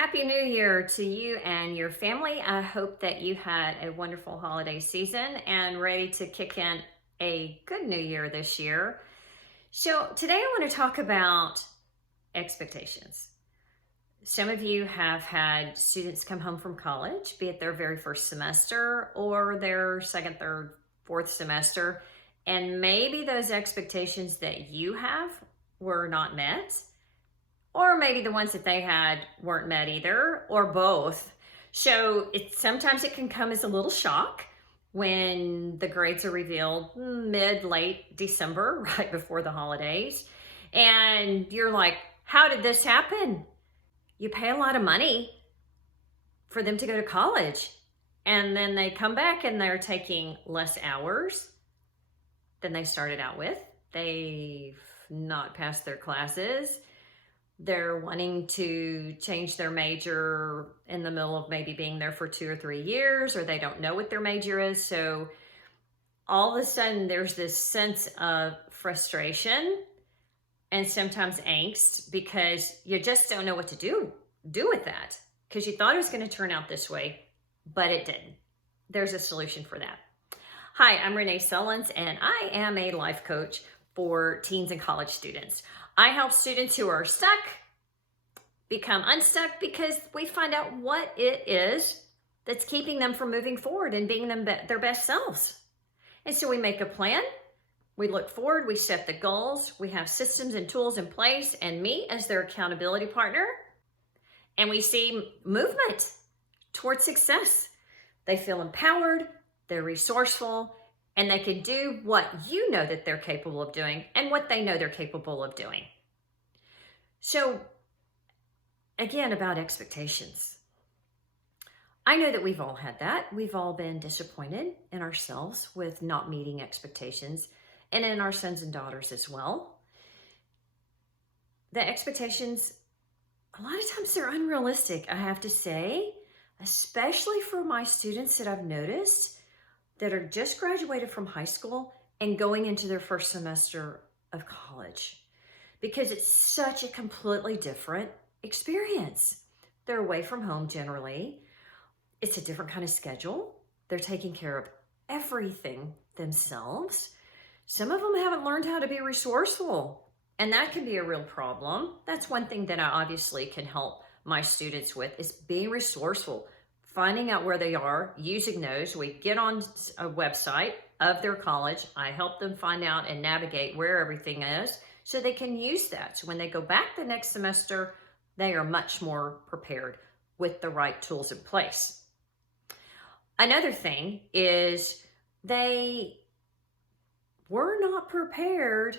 Happy New Year to you and your family. I hope that you had a wonderful holiday season and ready to kick in a good new year this year. So, today I want to talk about expectations. Some of you have had students come home from college, be it their very first semester or their second, third, fourth semester, and maybe those expectations that you have were not met, or maybe the ones that they had weren't met either, or both. So sometimes it can come as a little shock when the grades are revealed late December, right before the holidays. And you're like, how did this happen? You pay a lot of money for them to go to college, and then they come back and they're taking less hours than they started out with. They've not passed their classes. They're wanting to change their major in the middle of maybe being there for 2 or 3 years, or they don't know what their major is. So all of a sudden there's this sense of frustration and sometimes angst because you just don't know what to do with that, because you thought it was going to turn out this way, but it didn't. There's a solution for that. Hi, I'm Renee Sullins, and I am a life coach for teens and college students. I help students who are stuck become unstuck because we find out what it is that's keeping them from moving forward and being their best selves. And so we make a plan, we look forward, we set the goals, we have systems and tools in place, and me as their accountability partner, and we see movement towards success. They feel empowered, they're resourceful, and they can do what you know that they're capable of doing and what they know they're capable of doing. So, again, about expectations. I know that we've all had that. We've all been disappointed in ourselves with not meeting expectations, and in our sons and daughters as well. The expectations, a lot of times they're unrealistic, I have to say, especially for my students that I've noticed that are just graduated from high school and going into their first semester of college, because it's such a completely different experience. They're away from home generally. It's a different kind of schedule. They're taking care of everything themselves. Some of them haven't learned how to be resourceful, and that can be a real problem. That's one thing that I obviously can help my students with, is being resourceful. Finding out where they are, using those. We get on a website of their college. I help them find out and navigate where everything is so they can use that. So when they go back the next semester, they are much more prepared with the right tools in place. Another thing is they were not prepared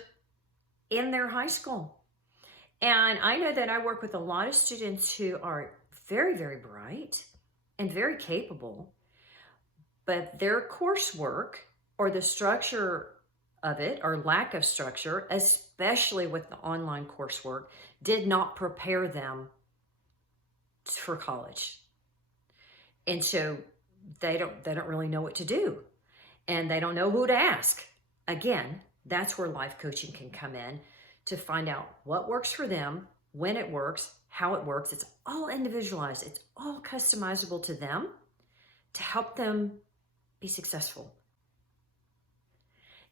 in their high school. And I know that I work with a lot of students who are very, very bright and very capable, but their coursework or the structure of it, or lack of structure, especially with the online coursework, did not prepare them for college. And so they don't really know what to do, and they don't know who to ask. Again, that's where life coaching can come in, to find out what works for them, when it works, how it works. It's all individualized. It's all customizable to them to help them be successful.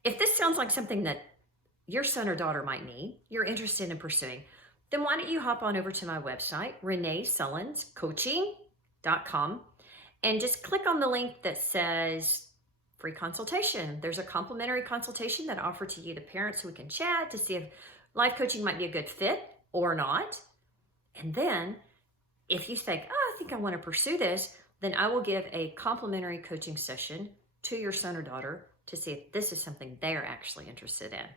If this sounds like something that your son or daughter might need, you're interested in pursuing, then why don't you hop on over to my website, reneesullinscoaching.com, and just click on the link that says free consultation. There's a complimentary consultation that I offer to you, the parents, so we can chat to see if life coaching might be a good fit or not. And then if you think, oh, I think I want to pursue this, then I will give a complimentary coaching session to your son or daughter to see if this is something they're actually interested in.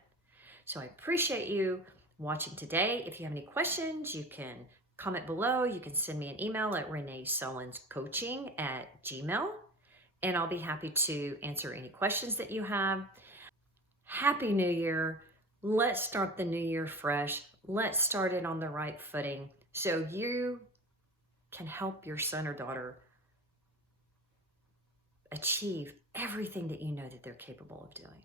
So I appreciate you watching today. If you have any questions, you can comment below. You can send me an email at reneesullinscoaching@gmail.com, and I'll be happy to answer any questions that you have. Happy New Year. Let's start the new year fresh. Let's start it on the right footing so you can help your son or daughter achieve everything that you know that they're capable of doing.